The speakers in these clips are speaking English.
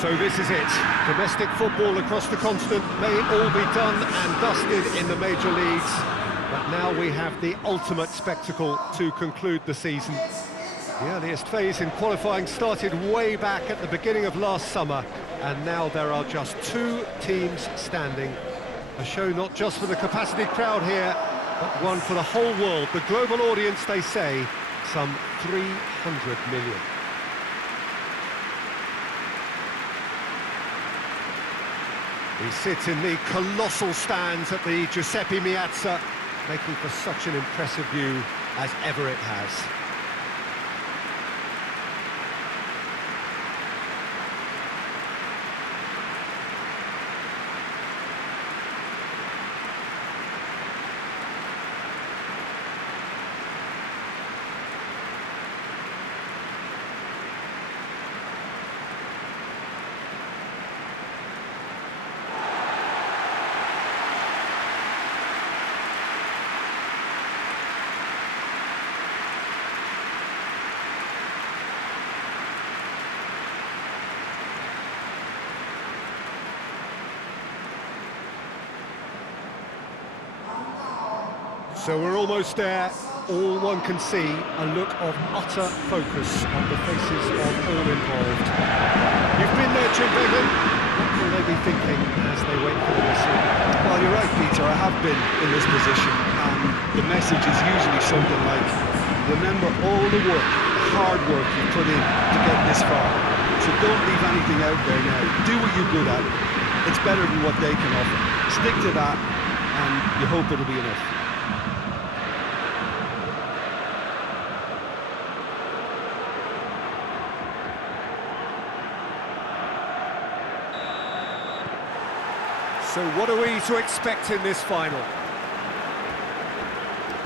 So this is it. Domestic football across the continent may all be done and dusted in the major leagues, but now we have the ultimate spectacle to conclude the season. The earliest phase in qualifying started way back at the beginning of last summer, and now there are just 2 teams standing. A show not just for the capacity crowd here, but one for the whole world. The global audience, they say, some 300 million. We sit in the colossal stands at the Giuseppe Meazza, making for such an impressive view as ever it has. So we're almost there. All one can see, a look of utter focus on the faces of all involved. You've been there, Jim Beglin. What will they be thinking as they wait for the whistle? Well, you're right, Peter. I have been in this position, and the message is usually something like, remember all the work, the hard work you put in to get this far. So don't leave anything out there now. Do what you're good at. It's better than what they can offer. Stick to that, and you hope it'll be enough. So what are we to expect in this final?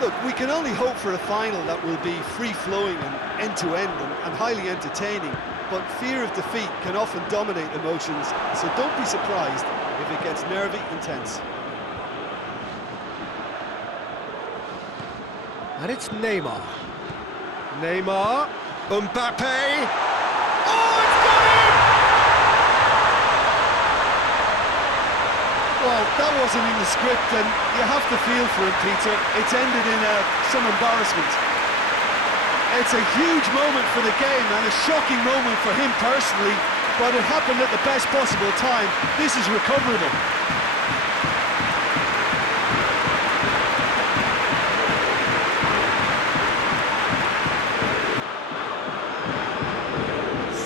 Look, we can only hope for a final that will be free-flowing and end-to-end and highly entertaining, but fear of defeat can often dominate emotions, so don't be surprised if it gets nervy and tense. And it's Neymar. Neymar, Mbappe. Oh, it's got him! Well, that wasn't in the script, and you have to feel for him, Peter. It's ended in some embarrassment. It's a huge moment for the game and a shocking moment for him personally, but it happened at the best possible time. This is recoverable.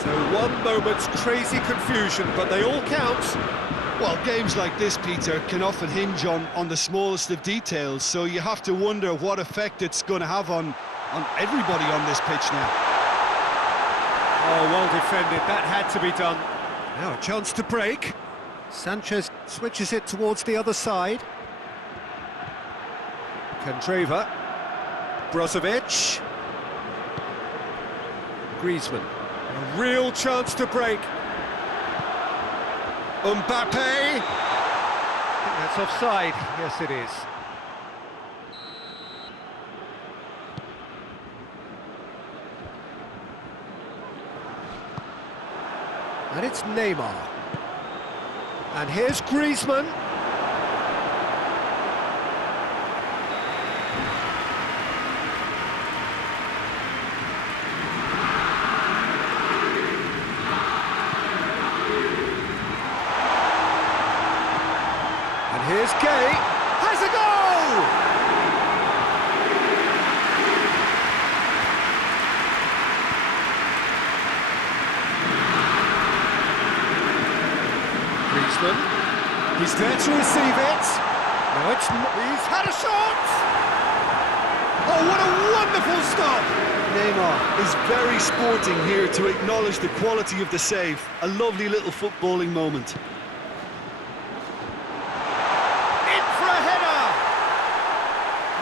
So one moment's crazy confusion, but they all count. Well, games like this, Peter, can often hinge on the smallest of details, so you have to wonder what effect it's going to have on everybody on this pitch now. Oh, well defended, that had to be done. Now a chance to break. Sanchez switches it towards the other side. Candreva. Brozovic. Griezmann. A real chance to break. Mbappe! I think that's offside. Yes, it is. And it's Neymar. And here's Griezmann. Here's Gay, has a goal! Griezmann, he's there to receive it. Now he's had a shot! Oh, what a wonderful stop! Neymar is very sporting here to acknowledge the quality of the save. A lovely little footballing moment.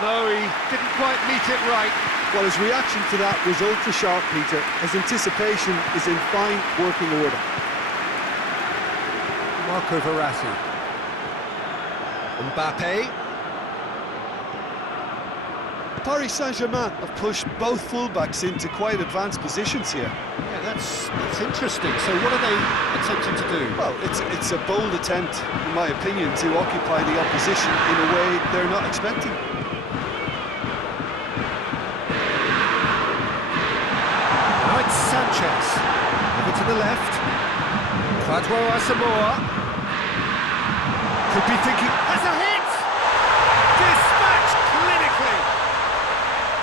No, he didn't quite meet it right. Well, his reaction to that was ultra-sharp, Peter. His anticipation is in fine working order. Marco Verratti. Mbappe. Paris Saint-Germain have pushed both fullbacks into quite advanced positions here. Yeah, that's interesting. So what are they attempting to do? Well, it's a bold attempt, in my opinion, to occupy the opposition in a way they're not expecting. Now it's Sanchez. Over to the left. Quadro Asamoah. Could be thinking, has a hit! Dispatched clinically!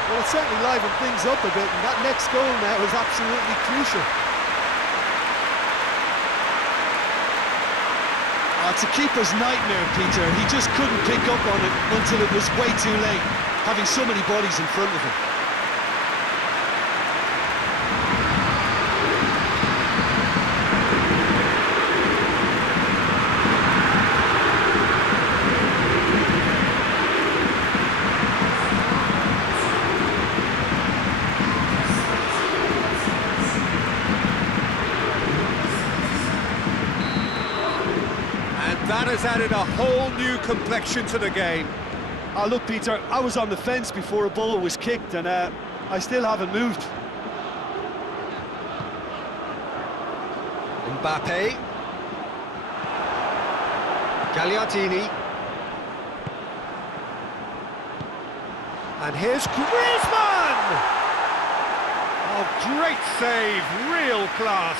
Well, it certainly livened things up a bit, and that next goal now is absolutely crucial. Oh, it's a keeper's nightmare, Peter. He just couldn't pick up on it until it was way too late, having so many bodies in front of him. That has added a whole new complexion to the game. Oh, look, Peter, I was on the fence before a ball was kicked, and I still haven't moved. Mbappe. Gagliardini. And here's Griezmann! Oh, great save, real class.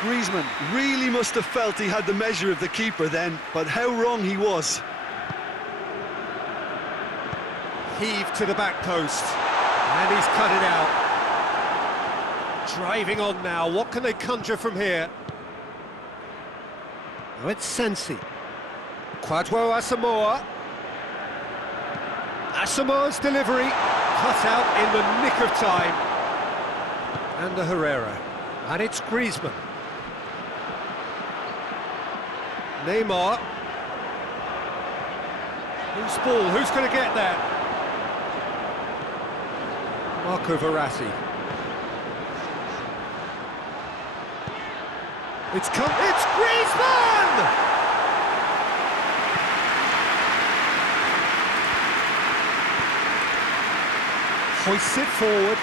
Griezmann really must have felt he had the measure of the keeper then, but how wrong he was. Heave to the back post, and he's cut it out. Driving on now, what can they conjure from here? Oh, it's Sensi. Quadro Asamoah. Asamoah's delivery, cut out in the nick of time. And the Herrera, and it's Griezmann. Neymar. Who's ball? Who's going to get that? Marco Verratti. It's Griezmann! Hoists it forward.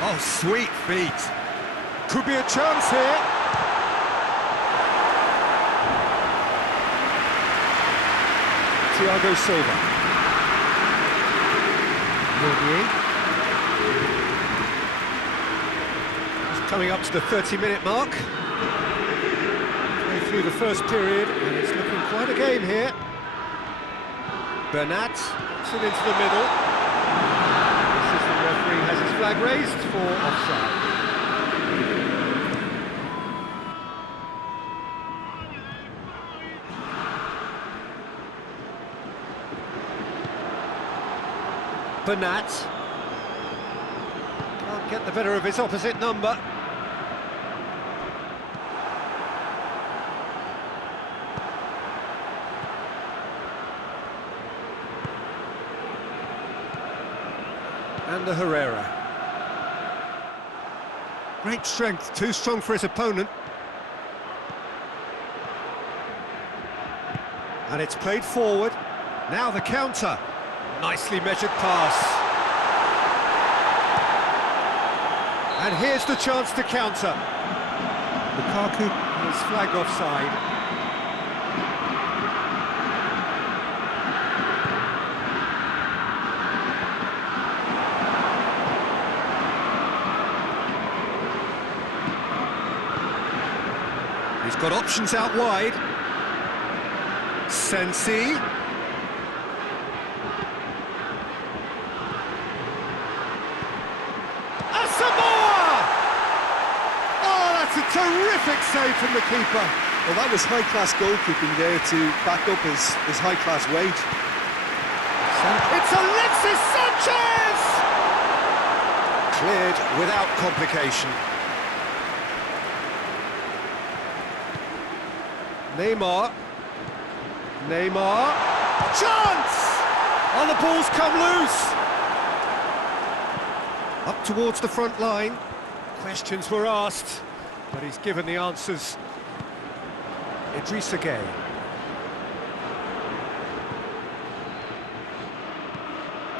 Oh, sweet feet. Could be a chance here. Thiago Silva. Meunier. It's coming up to the 30-minute mark. Way through the first period, and it's looking quite a game here. Bernat puts it into the middle. The assistant referee has his flag raised for offside. Bernat can't get the better of his opposite number. And the Herrera. Great strength, too strong for his opponent. And it's played forward. Now the counter. Nicely measured pass. And here's the chance to counter. Lukaku is flagged offside. He's got options out wide. Sensi. Terrific save from the keeper. Well, that was high-class goalkeeping there to back up his high-class wage. It's Alexis Sanchez! Cleared without complication. Neymar. Chance! Oh, the ball's come loose. Up towards the front line. Questions were asked, but he's given the answers. Idrissa Gueye.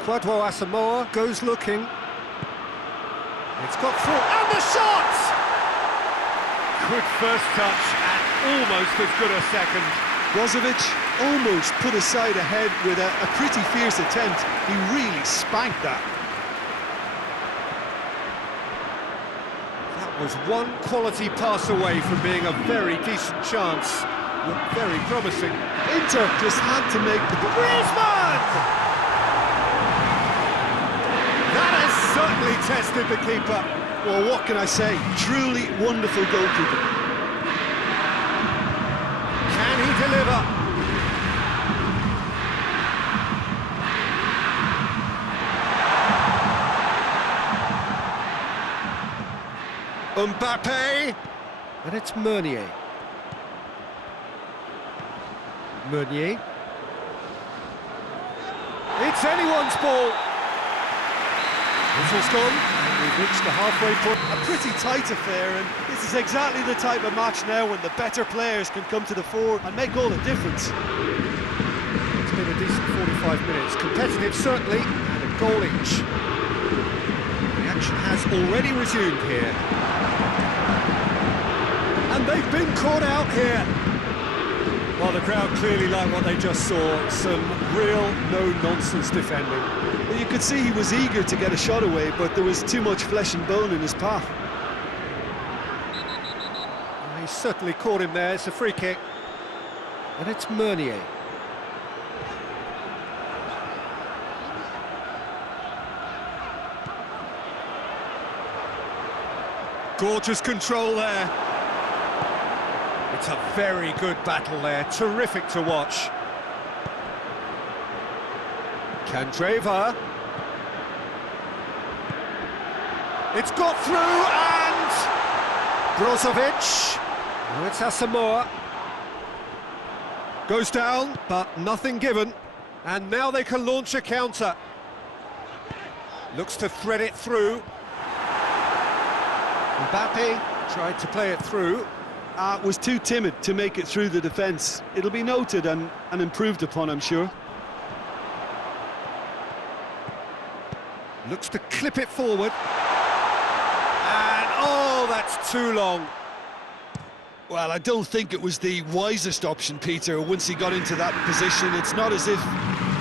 Kwadwo Asamoah goes looking. It's got through, and the shot! Good first touch, and almost as good a second. Brozovic almost put his side ahead with a pretty fierce attempt. He really spanked that. That was one quality pass away from being a very decent chance. Looked very promising. Inter just had to make the... Griezmann! That has certainly tested the keeper. Well, what can I say? Truly wonderful goalkeeper. Can he deliver? Mbappe! And it's Meunier. Meunier. It's anyone's ball. Whistle's gone, and we've reached the halfway point. A pretty tight affair, and this is exactly the type of match now when the better players can come to the fore and make all the difference. It's been a decent 45 minutes. Competitive, certainly, and a goal each. The action has already resumed here. And they've been caught out here. Well, the crowd clearly like what they just saw. Some real no-nonsense defending. Well, you could see he was eager to get a shot away, but there was too much flesh and bone in his path. He certainly caught him there. It's a free kick. And it's Meunier. Gorgeous control there. It's a very good battle there, terrific to watch. Candreva. It's got through, and Brozovic. Oh, it's Asamoah. Goes down, but nothing given. And now they can launch a counter. Looks to thread it through. Mbappe tried to play it through. Was too timid to make it through the defence. It'll be noted and improved upon, I'm sure. Looks to clip it forward. And, oh, that's too long. Well, I don't think it was the wisest option, Peter, once he got into that position. It's not as if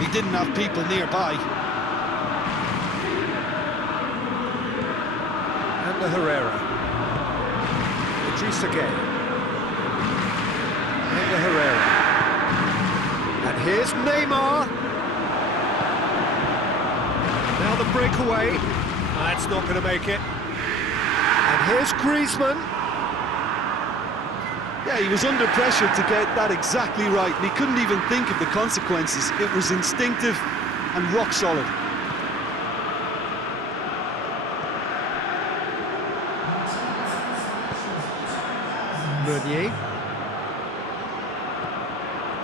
he didn't have people nearby. And the Herrera. Idrissa Gueye. And the Herrera. And here's Neymar. Now the breakaway. That's not going to make it. And here's Griezmann. Yeah, he was under pressure to get that exactly right, and he couldn't even think of the consequences. It was instinctive and rock solid. Meunier.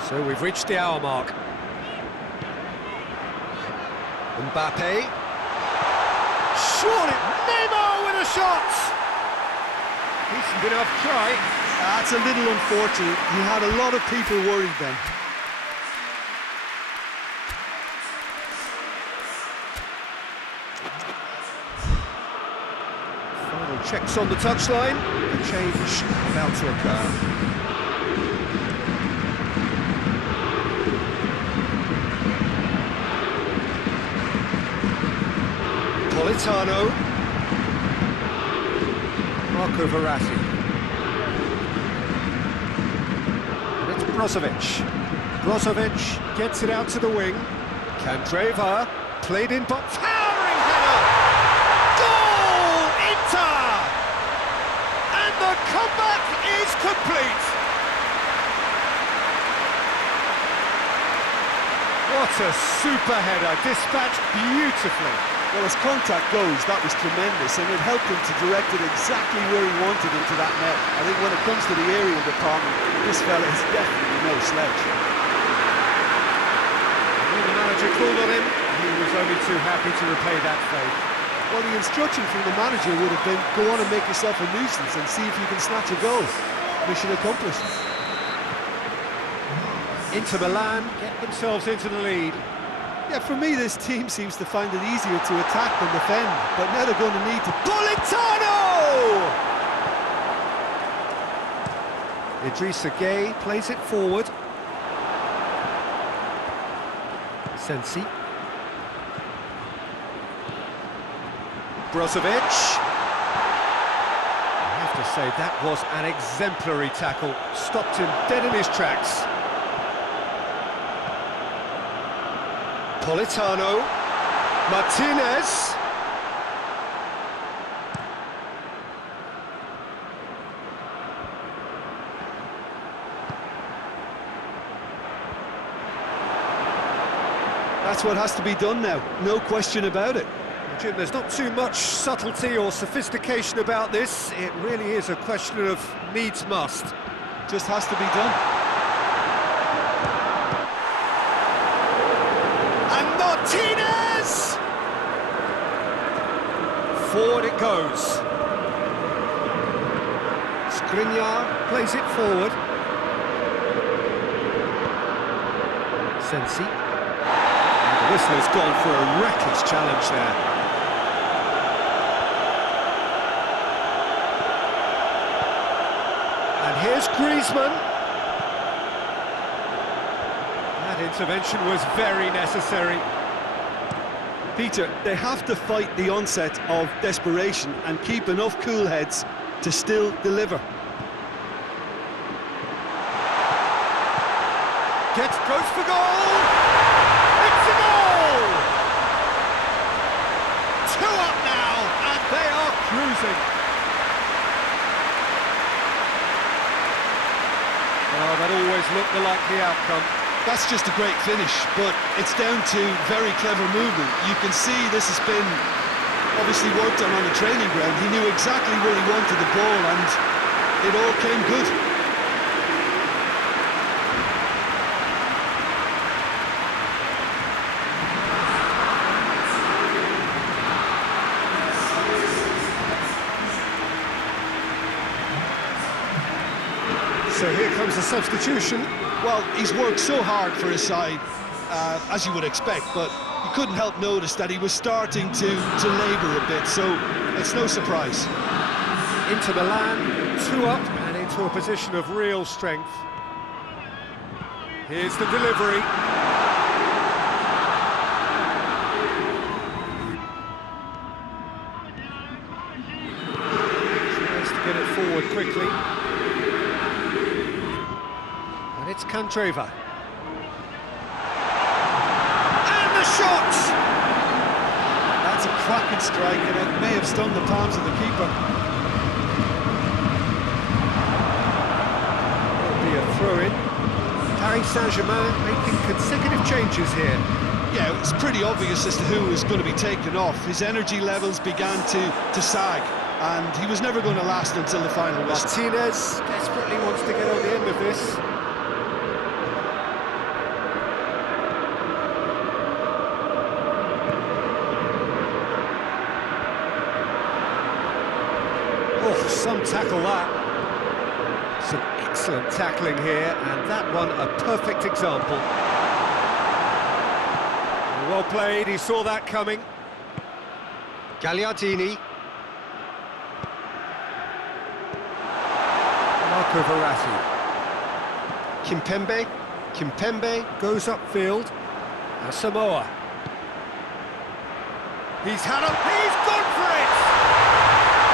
So we've reached the hour mark. Mbappe. Surely Neymar with a shot! Decent enough try. That's a little unfortunate. He had a lot of people worried then. Final checks on the touchline. A change about to occur. Politano. Marco Verratti. And it's Brozovic. Brozovic gets it out to the wing. Candreva played in box. Towering header! Goal! Inter! And the comeback is complete! What a super header, dispatched beautifully. Well, as contact goes, that was tremendous, and it helped him to direct it exactly where he wanted into that net. I think when it comes to the aerial department, this fella is definitely no slouch. When the manager called on him, he was only too happy to repay that favour. Well, the instruction from the manager would have been, go on and make yourself a nuisance and see if you can snatch a goal. Mission accomplished. Inter Milan get themselves into the lead. Yeah, for me, this team seems to find it easier to attack than defend, but now they're going to need to... Politano! Idrissa Gueye plays it forward. Sensi. Brozovic. I have to say, that was an exemplary tackle. Stopped him dead in his tracks. Politano. Martinez. That's what has to be done now, no question about it. Jim, there's not too much subtlety or sophistication about this. It really is a question of needs must. Just has to be done. And Martinez! Forward it goes. Skriniar plays it forward. Sensi. The whistler's gone for a reckless challenge there. And here's Griezmann. That intervention was very necessary. Peter, they have to fight the onset of desperation and keep enough cool heads to still deliver. Goes for goal! It's a goal! 2 up now, and they are cruising. Oh, that always looked the likely outcome. That's just a great finish, but it's down to very clever movement. You can see this has been obviously worked on the training ground. He knew exactly where he wanted the ball, and it all came good. So here comes the substitution. Well, he's worked so hard for his side, as you would expect, but you couldn't help notice that he was starting to labour a bit, so it's no surprise. Inter Milan, 2 up and into a position of real strength. Here's the delivery. Tries to get it forward quickly. And it's Candreva. And the shot! That's a cracking strike, and it may have stung the palms of the keeper. It'll be a throw-in. Paris Saint-Germain making consecutive changes here. Yeah, it's pretty obvious as to who was going to be taken off. His energy levels began to sag, and he was never going to last until the final whistle. Martinez desperately wants to get on the end of this. Oh, some tackle that. Some excellent tackling here, and that one a perfect example. Well played, he saw that coming. Gagliardini. Marco Verratti. Kimpembe goes upfield. Samoa. He's gone for it!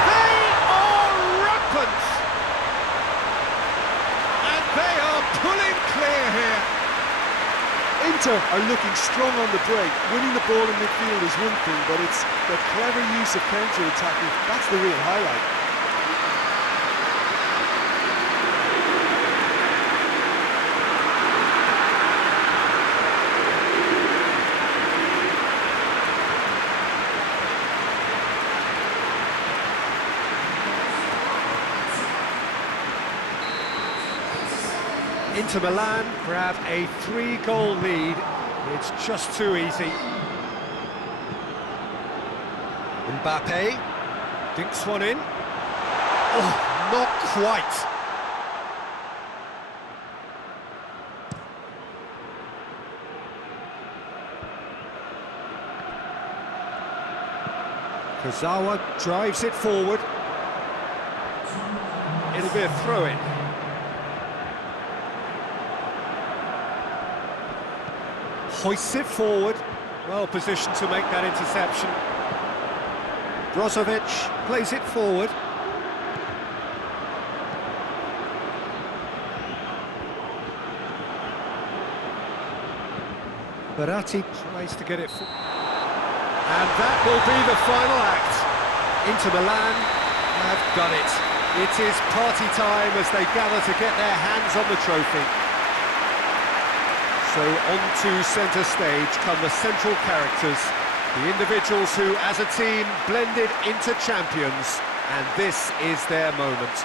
They are rampant! And they are pulling clear here. Inter are looking strong on the break. Winning the ball in midfield is one thing, but it's the clever use of counter-attacking. That's the real highlight. Inter Milan grab a 3-goal lead. It's just too easy. Mbappe dinks one in. Oh, not quite. Kazawa drives it forward. It'll be a throw-in. Hoists it forward. Well positioned to make that interception. Brozovic plays it forward. Barati tries to get it and that will be the final act. Inter Milan have done it. It is party time as they gather to get their hands on the trophy. So onto centre stage come the central characters, the individuals who as a team blended into champions, and this is their moment.